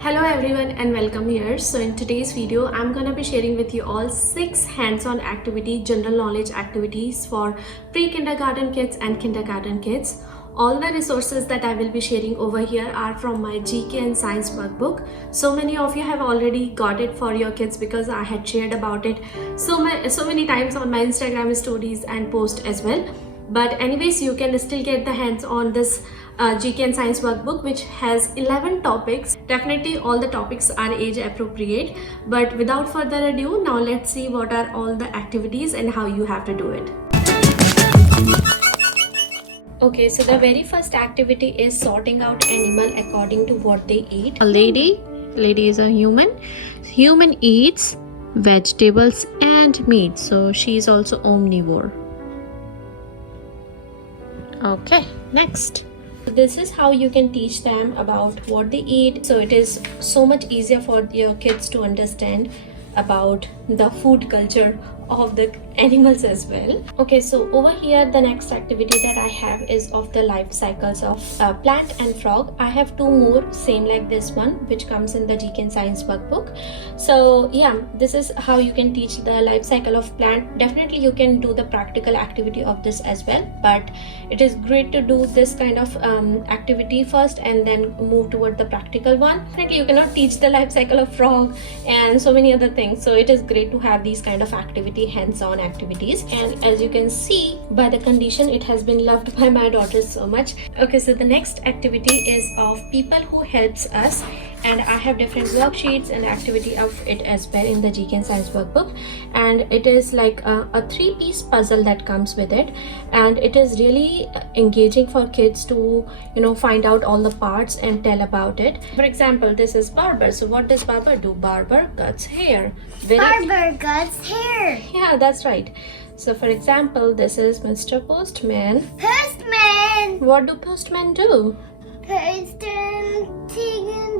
Hello everyone and welcome here. So in today's video, I'm gonna be sharing with you all 6 hands-on activity, general knowledge activities for pre-kindergarten kids and kindergarten kids. All the resources that I will be sharing over here are from my GK and science workbook. So many of you have already got it for your kids because I had shared about it so many times on my Instagram stories and post as well. But anyways, you can still get the hands on this GK and science workbook, which has 11 topics. Definitely all the topics are age appropriate, but without further ado, now let's see what are all the activities and how you have to do it. Okay, so the very first activity is sorting out animal according to what they eat. A lady is a human eats vegetables and meat, so she is also omnivore. Okay, next. This is how you can teach them about what they eat. So it is so much easier for your kids to understand about the food culture of the animals as well. Okay, so over here the next activity that I have is of the life cycles of plant and frog. I have 2 more same like this one, which comes in the GK and science workbook. So yeah, this is how you can teach the life cycle of plant. Definitely you can do the practical activity of this as well, but it is great to do this kind of activity first and then move toward the practical one. Definitely you cannot teach the life cycle of frog and so many other things, so it is great to have these kind of hands-on activities. And as you can see by the condition, it has been loved by my daughters so much. Okay, so the next activity is of people who helps us, and I have different worksheets and activity of it as well in the GK and science workbook. And it is like a 3-piece puzzle that comes with it, and it is really engaging for kids to find out all the parts and tell about it. For example, this is barber. So what does barber do? Barber cuts hair. Barber cuts hair. Yeah, that's right. So for example, this is Mr. Postman. Postman. What do postmen do? Postman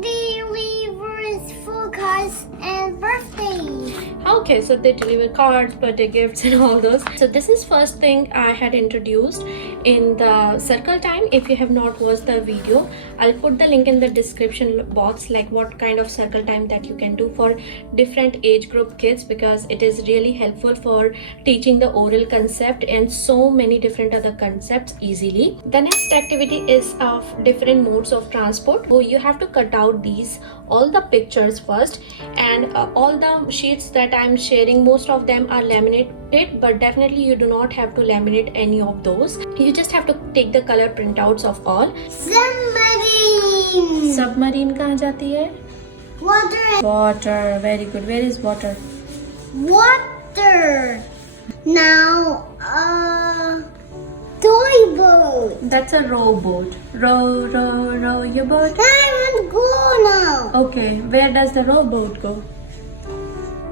delivers food cards and birthdays. Okay, so they deliver cards, birthday gifts and all those. So this is first thing I had introduced in the circle time. If you have not watched the video, I'll put the link in the description box, like what kind of circle time that you can do for different age group kids, because it is really helpful for teaching the oral concept and so many different other concepts easily. The next activity is of different modes of transport. So you have to cut out all the pictures first, and all the sheets that I'm sharing, most of them are laminated, but definitely you do not have to laminate any of those. You just have to take the color printouts of all. Submarine कहाँ जाती है? Water. Very good. Where is water? Water. Now, toy boat. That's a rowboat. Row your boat. I want to go now. Okay, where does the rowboat go?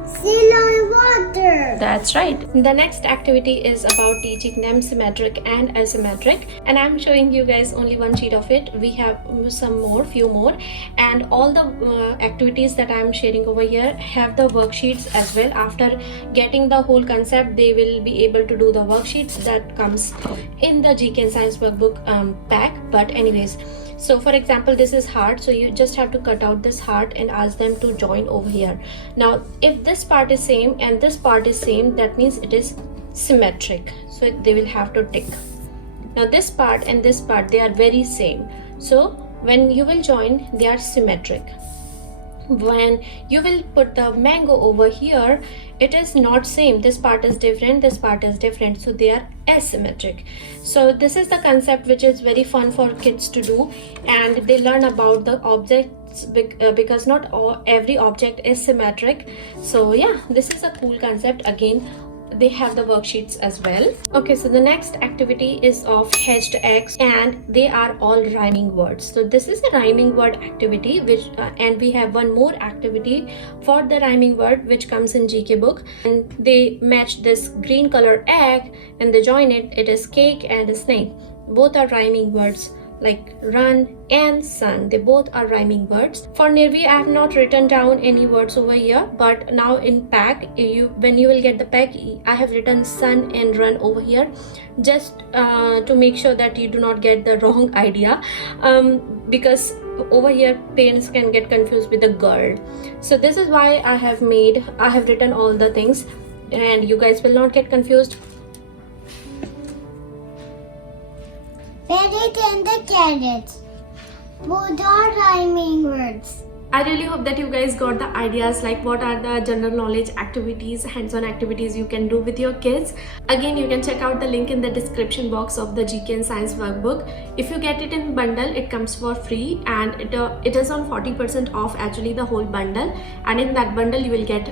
Sail on water. That's right. The next activity is about teaching them symmetric and asymmetric, and I'm showing you guys only one sheet of it. We have few more, and all the activities that I'm sharing over here have the worksheets as well. After getting the whole concept, they will be able to do the worksheets that comes in the GK and science workbook pack. But anyways, so for example, this is heart, so you just have to cut out this heart and ask them to join over here. Now if this part is same and this part is same, that means it is symmetric, so they will have to tick. Now this part and this part, they are very same, so when you will join, they are symmetric. When you will put the mango over here, it is not same. This part is different, this part is different, so they are asymmetric. So this is the concept which is very fun for kids to do, and they learn about the objects because not every object is symmetric. So yeah, this is a cool concept. Again, they have the worksheets as well. Okay, so the next activity is of hatched eggs, and they are all rhyming words. So this is a rhyming word activity, which and we have one more activity for the rhyming word which comes in GK book, and they match this green color egg and they join it. It is cake and snake. Both are rhyming words. like run and sun. They both are rhyming words. For Nirvi, I have not written down any words over here, but now in pack, when you will get the pack, I have written sun and run over here, just to make sure that you do not get the wrong idea, because over here parents can get confused with the girl. So this is why I have written all the things, and you guys will not get confused. Parrot and the carrots. Both are rhyming words. I really hope that you guys got the ideas, like what are the general knowledge activities, hands-on activities you can do with your kids. Again, you can check out the link in the description box of the GK and Science workbook. If you get it in bundle, it comes for free, and it is on 40% off actually, the whole bundle. And in that bundle you will get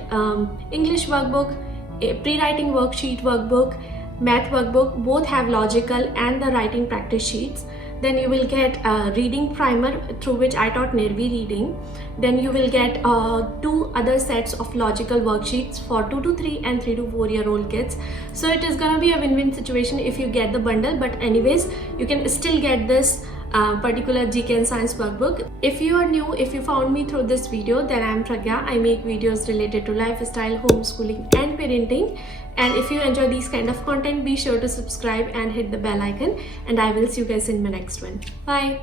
English workbook, a pre-writing worksheet workbook, math workbook. Both have logical and the writing practice sheets. Then you will get a reading primer through which I taught Nirvi reading. Then you will get 2 other sets of logical worksheets for 2 to 3 and 3 to 4 year old kids. So it is gonna be a win-win situation if you get the bundle, but anyways you can still get this particular GK and Science workbook. If you are new, if you found me through this video, then I am Pragya. I make videos related to lifestyle, homeschooling and parenting. And if you enjoy these kind of content, be sure to subscribe and hit the bell icon, and I will see you guys in my next one. Bye.